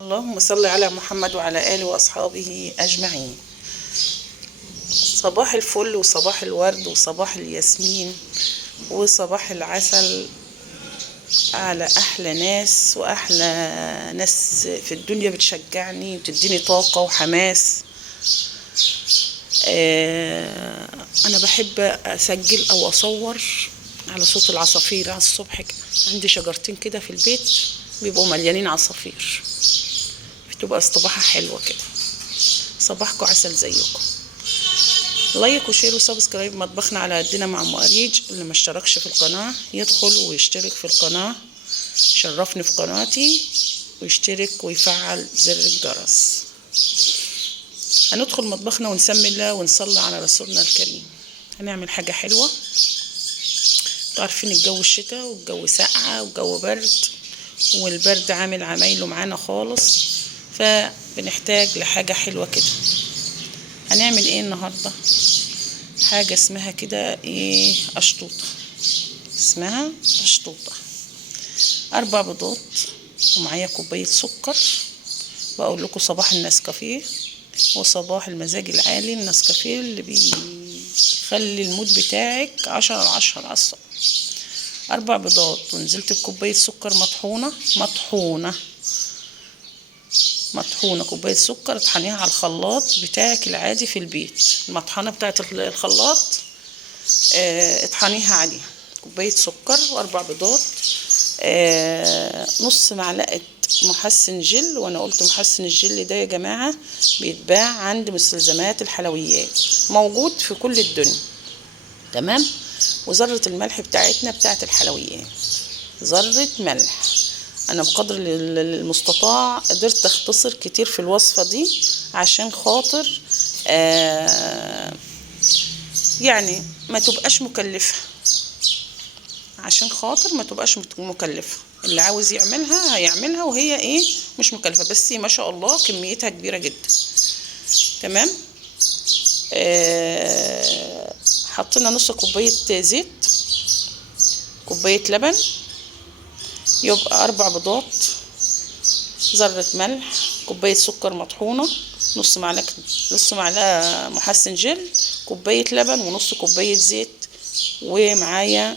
اللهم صل على محمد وعلى آله وأصحابه أجمعين. صباح الفل وصباح الورد وصباح الياسمين وصباح العسل على أحلى ناس وأحلى ناس في الدنيا، بتشجعني وتديني طاقة وحماس. أنا بحب أسجل أو أصور على صوت العصافير على الصبح كده. عندي شجرتين كده في البيت بيبقوا مليانين عصافير، بتبقى استباحة حلوة كده. صباحكم عسل زيكم. لايك وشير وسبسكرايب مطبخنا على قدنا مع ام اريج. اللي ما اشتركش في القناة يدخل ويشترك في القناة، شرفني في قناتي، ويشترك ويفعل زر الجرس. هندخل مطبخنا ونسمي الله ونصلي على رسولنا الكريم. هنعمل حاجة حلوة. انتوا عارفين الجو الشتاء والجو ساقعة والجو برد، والبرد عامل عمايله معانا خالص، فبنحتاج لحاجة حلوة كده. هنعمل ايه النهاردة؟ حاجة اسمها كده ايه، اشطوطة. اسمها اشطوطة. 4 بيضات ومعايا كوباية سكر. بقول لكم صباح النسكافيه وصباح المزاج العالي. النسكافيه اللي بيخلي المود بتاعك 10 على 10 على الصبح. 4 بيضات ونزلت بكوباية سكر مطحونة. كوباية سكر اطحنيها على الخلاط بتاعك العادي في البيت. المطحنة بتاعت الخلاط اطحنيها عليها. كوباية سكر و4 بيضات، نص معلقة محسن جل. وانا قلت محسن الجل ده يا جماعة بيتباع عند مستلزمات الحلويات، موجود في كل الدنيا، تمام. وذرة الملح بتاعتنا بتاعت الحلويات، ذرة ملح. انا بقدر المستطاع قدرت اختصر كتير في الوصفة دي عشان خاطر يعني ما تبقاش مكلفة، مكلفة. اللي عاوز يعملها هيعملها، وهي ايه، مش مكلفة، بس ما شاء الله كميتها كبيرة جدا، تمام. حطينا نص كوباية زيت، كوباية لبن، يبقى 4 بيضات، ذرة ملح، كوباية سكر مطحونة، نص معلقة محسن جل، كوباية لبن، ونص كوباية زيت، ومعايا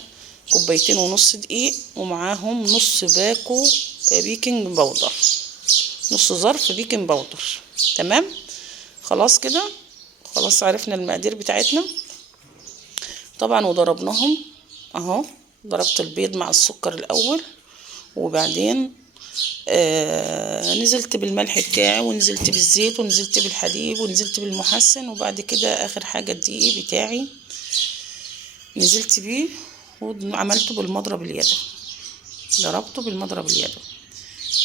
2.5 كوباية دقيق، ومعاهم نص باكو بيكنج باودر، نص ظرف بيكنج باودر، تمام. خلاص كده، خلاص عرفنا المقادير بتاعتنا طبعا، وضربناهم اهو. ضربت البيض مع السكر الاول، وبعدين نزلت بالملح بتاعي، ونزلت بالزيت، ونزلت بالحليب، ونزلت بالمحسن، وبعد كده اخر حاجة الدقيق بتاعي نزلت بيه وعملته بالمضرب اليدوي، ضربته بالمضرب اليدوي.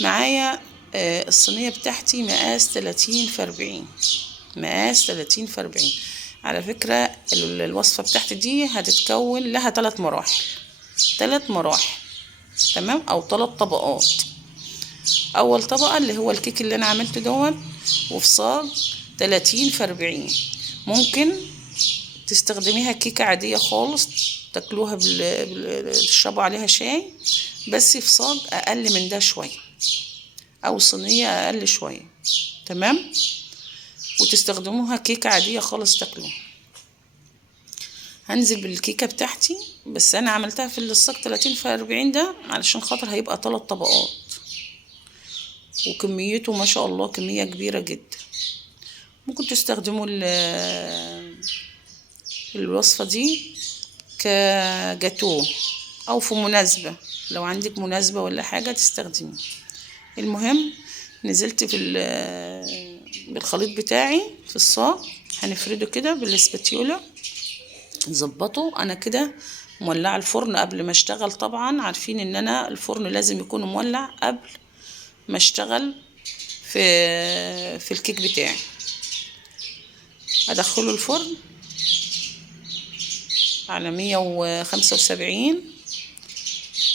معايا الصينية بتاعتي مقاس 30 في 40، مقاس 30 في 40. على فكرة الوصفة بتاعتي دي هتتكون لها 3 مراحل، 3 مراحل، تمام، او 3 طبقات. اول طبقة اللي هو الكيك اللي انا عملته دون، وفي صاج 30 في 40. ممكن تستخدميها كيكة عادية خالص تاكلوها تشربوا عليها شاي، بس في صاج اقل من ده شوية، او صينية اقل شوية، تمام. وتستخدموها كيكة عادية خالص تاكلوها. هنزل بالكيكة بتاعتي، بس انا عملتها في الصاج 30 في 40 ده علشان خاطر هيبقى 3 طبقات، وكميته ما شاء الله كمية كبيرة جدا. ممكن تستخدموا الوصفة دي كجاتو، او في مناسبة، لو عندك مناسبة ولا حاجة تستخدمي. المهم نزلت بالخليط بتاعي في الصاج. هنفرده كده بالاسباتيولا، نظبطه. انا كده مولعه الفرن قبل ما اشتغل. طبعا عارفين ان انا الفرن لازم يكون مولع قبل ما اشتغل في الكيك بتاعي. ادخله الفرن على 175،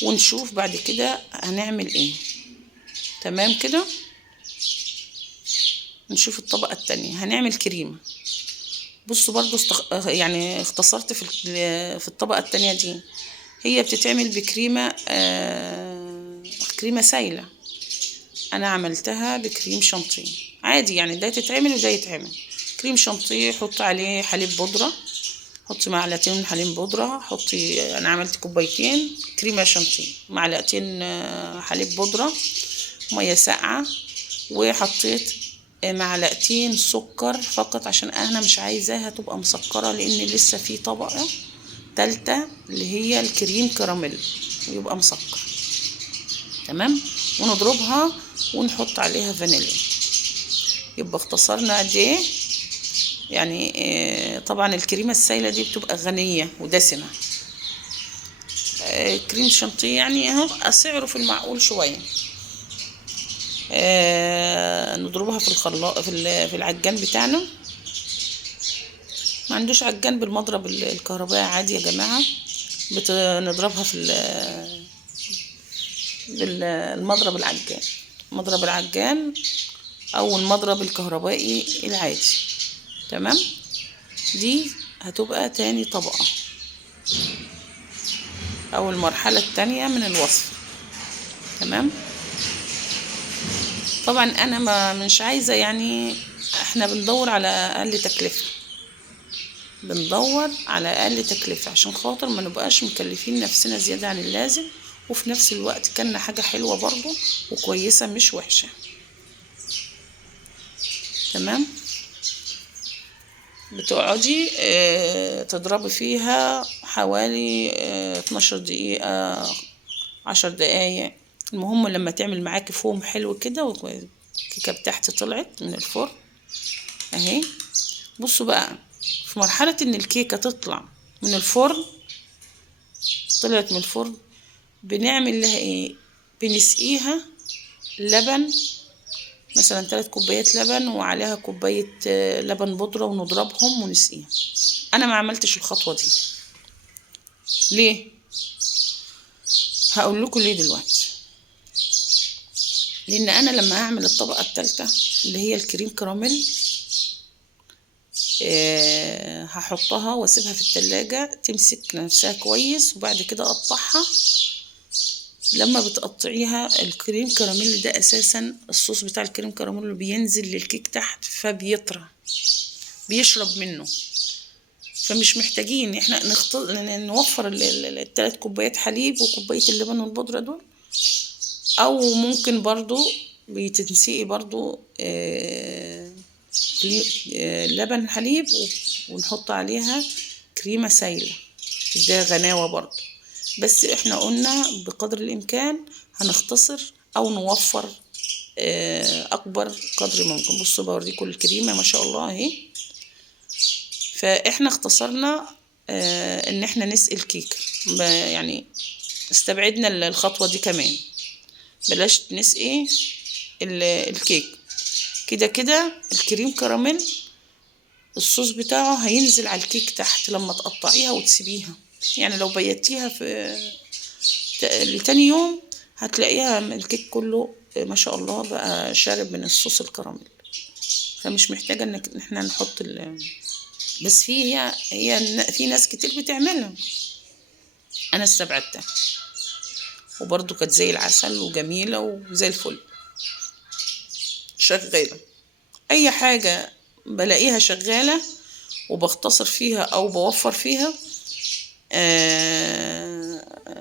ونشوف بعد كده هنعمل ايه، تمام كده. نشوف الطبقة التانية. هنعمل كريمة. بصوا برضو يعني اختصرت في الطبقة التانية دي. هي بتتعمل بكريمة كريمة سايلة. انا عملتها بكريم شانتيه عادي، يعني ده يتعمل وده يتعمل. كريم شانتيه حط عليه حليب بودره، حطي معلقتين من حليب بودره، حطي، انا عملت كوبايتين كريمه شانتيه، معلقتين حليب بودره، ميه ساقعه، وحطيت معلقتين سكر فقط عشان انا مش عايزاها تبقى مسكره، لان لسه في طبقه تالتة اللي هي الكريم كراميل ويبقى مسكر. تمام. ونضربها ونحط عليها فانيليا. يبقى اختصرنا قد ايه يعني. طبعا الكريمه السايله دي بتبقى غنيه ودسمه. كريم شانتيه يعني اهو سعره في المعقول شويه. نضربها في الخلاط في العجان بتاعنا. ما عندوش عجان بالمضرب الكهربائي عادي يا جماعه، نضربها بالمضرب العجان، مضرب العجان او المضرب الكهربائي العادي. تمام. دي هتبقى تاني طبقة او المرحلة التانية من الوصفة. تمام. طبعا انا ما مش عايزة يعني، احنا بندور على اقل تكلفة، بندور على اقل تكلفة عشان خاطر ما نبقاش مكلفين نفسنا زيادة عن اللازم، وفي نفس الوقت كان حاجة حلوة برضو وكويسة مش وحشة. تمام. بتقعدي تضربي فيها حوالي 12 دقيقة 10 دقايق. المهم لما تعمل معاكي فوم حلو كده والكيكة بتاعتي طلعت من الفرن اهي. بصوا بقى، في مرحلة ان الكيكة تطلع من الفرن، طلعت من الفرن، بنعمل لها ايه؟ بنسقيها لبن، مثلا 3 كوبايات لبن وعليها كوباية لبن بودرة، ونضربهم ونسقيها. انا ما عملتش الخطوة دي ليه؟ هقول لكم ليه دلوقتي. لان انا لما هعمل الطبقة الثالثة اللي هي الكريم كراميل، هحطها واسيبها في التلاجة تمسك نفسها كويس، وبعد كده اقطعها. لما بتقطعيها الكريم كراميل ده اساسا الصوص بتاع الكريم كراميل بينزل للكيك تحت فبيطرى، بيشرب منه. فمش محتاجين احنا نوفر ال3 كوبايات حليب وكوباية اللبن والبودرة دول، او ممكن برضو بتنسقي برضو لبن حليب ونحط عليها كريمة سايلة تديها غناوة برضو. بس احنا قلنا بقدر الامكان هنختصر او نوفر اكبر قدر ممكن. بصوا بوريكم الكريمة ما شاء الله اهي. فاحنا اختصرنا ان احنا نسقي الكيك، يعني استبعدنا الخطوة دي كمان، بلاش نسقي الكيك. كده كده الكريم كراميل الصوص بتاعه هينزل على الكيك تحت لما تقطعيها وتسيبيها. يعني لو بيتيها في لتاني يوم هتلاقيها الكيك كله ما شاء الله بقى شارب من الصوص الكراميل. فمش محتاجة ان احنا نحط بس هي في ناس كتير بتعملها، انا استبعدتها وبرضو كانت زي العسل وجميلة وزي الفل شغالة. اي حاجة بلاقيها شغالة وبختصر فيها او بوفر فيها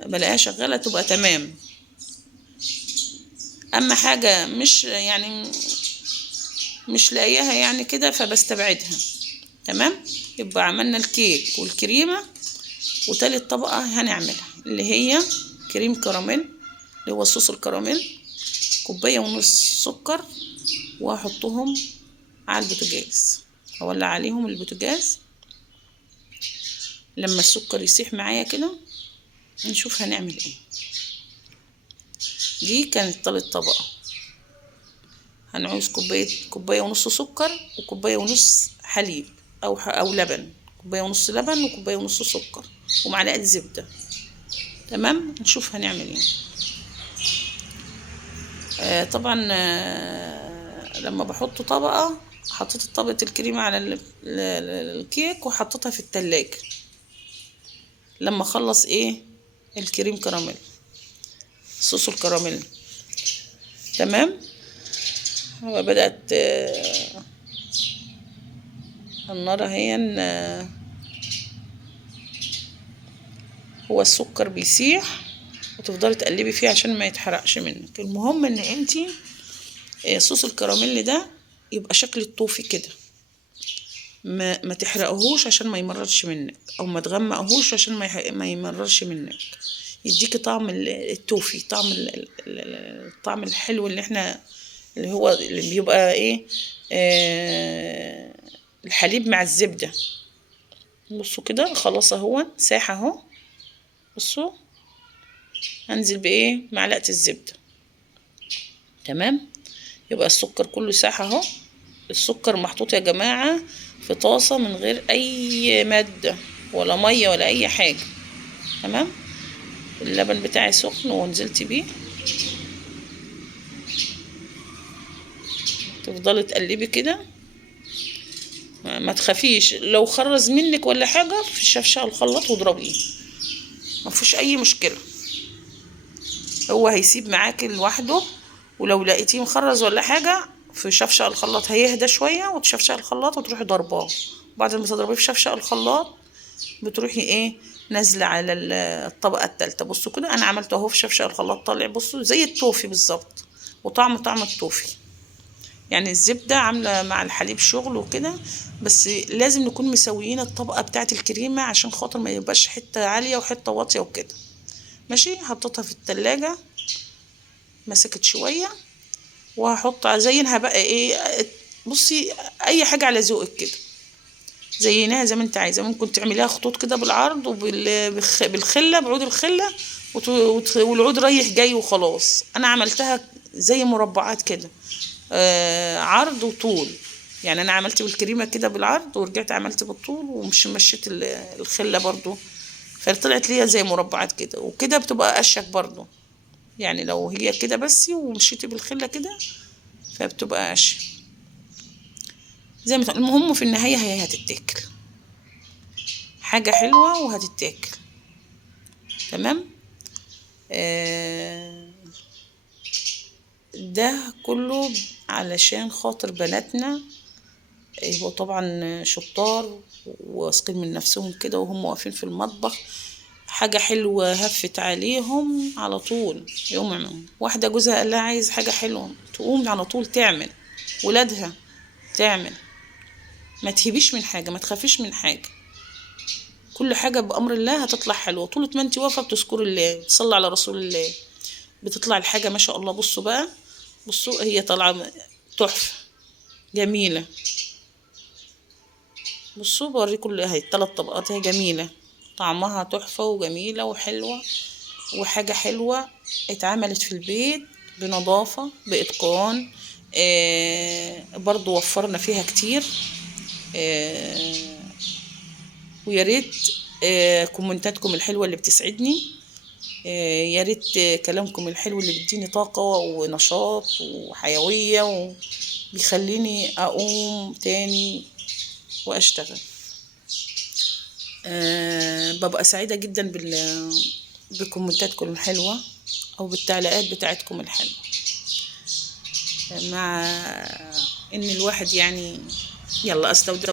بلاقيها شغالة تبقى تمام. اما حاجة مش يعني مش لاقيها يعني كده فبستبعدها. تمام. يبقى عملنا الكيك والكريمة، وتالت طبقة هنعملها اللي هي كريم كراميل اللي هو صوص الكراميل، 1.5 كوباية سكر، وهحطهم على البوتاجاز، اولع عليهم البوتاجاز. لما السكر يسيح معايا كده نشوف هنعمل ايه. دي كانت تالت طبقة. هنعوز 1.5 كوباية سكر و1.5 كوباية حليب او لبن، 1.5 كوباية لبن و1.5 كوباية سكر ومعلقة زبدة. تمام. نشوف هنعمل ايه. طبعا لما بحط طبقة، حطيت طبقة الكريمة على الكيك وحطيتها في التلاجة لما اخلص ايه الكريم كراميل، صوص الكراميل. تمام. هو بدأت النار اهي. هو السكر بيسيح وتفضلي تقلبي فيه عشان ما يتحرقش منك. المهم ان انتي صوص الكراميل ده يبقى شكل الطوفي كده، ما تحرقهوش عشان ما يمررش منك، او ما تغمقهوش عشان ما يمررش منك. يديكي طعم التوفي، طعم الطعم الحلو اللي احنا اللي هو اللي بيبقى ايه، الحليب مع الزبدة. بصوا كده خلاص اهو ساح اهو. بصوا هنزل بايه، معلقة الزبدة. تمام، يبقى السكر كله ساح اهو. السكر محطوط يا جماعة في طاسة من غير اي مادة ولا مية ولا اي حاجة. تمام، اللبن بتاعي سخن ونزلت بيه. تفضلي تقلبي كده، ما تخافيش لو خرز منك ولا حاجة، في شفشة الخلاط واضربيه، ما فيش اي مشكلة. هو هيسيب معاكي لوحده. ولو لقيتيه مخرز ولا حاجة، في شفشة الخلاط هيهدى شوية، وتشفشق الخلاط وتروحي ضرباه. بعد ما تضربيه في شفشق الخلاط بتروحي ايه، نازله على الطبقه الثالثه. بصوا كده انا عملته اهو في شفشق الخلاط، طالع بصوا زي التوفي بالظبط، طعم التوفي. يعني الزبده عامله مع الحليب شغل وكده. بس لازم نكون مسويين الطبقه بتاعه الكريمه عشان خاطر ما يبقاش حته عاليه وحته واطيه وكده. ماشي، حطيتها في التلاجة مسكت شويه، وهحط ازينها بقى ايه. بصي اي حاجه على ذوقك كده، زيناها زي ما انت عايزه. ممكن تعمليها خطوط كده بالعرض بالخله، بعود الخله، والعود رايح جاي وخلاص. انا عملتها زي مربعات كده، عرض وطول. يعني انا عملت بالكريمه كده بالعرض، ورجعت عملت بالطول، ومش مشيت الخله برضو، فطلعت ليا زي مربعات كده. وكده بتبقى اشيك برضو، يعني لو هي كده بس ومشيتي بالخله كده فبتبقى اشيك. زي ما المهم في النهايه هي هتتاكل، حاجة حلوة وهتتاكل. تمام. ده كله علشان خاطر بناتنا. هو طبعا شطار واثقين من نفسهم كده، وهم واقفين في المطبخ حاجة حلوة هفت عليهم على طول. يوم واحدة جوزها قال لها عايز حاجة حلوة، تقوم على طول تعمل. ولادها تعمل. ما تهبيش من حاجة، ما تخافيش من حاجة. كل حاجة بأمر الله هتطلع حلوة طول ما انت واقفة بتذكري الله، تصلي على رسول الله، بتطلع الحاجة ما شاء الله. بصوا بقى، بصوا هي طالعة تحفة جميلة. بصوا بوريكم هي الثلاث طبقات، هي جميلة، طعمها تحفة وجميلة وحلوة، وحاجة حلوة اتعملت في البيت بنظافة بإتقان. برضو وفرنا فيها كتير. ويا ريت كومنتاتكم الحلوة اللي بتسعدني. يا ريت كلامكم الحلو اللي بيديني طاقة ونشاط وحيوية، وبيخليني أقوم تاني وأشتغل. ببقى سعيدة جدا بكومنتاتكم الحلوة، أو بالتعليقات بتاعتكم الحلوة. مع إن الواحد يعني، يلا أستودع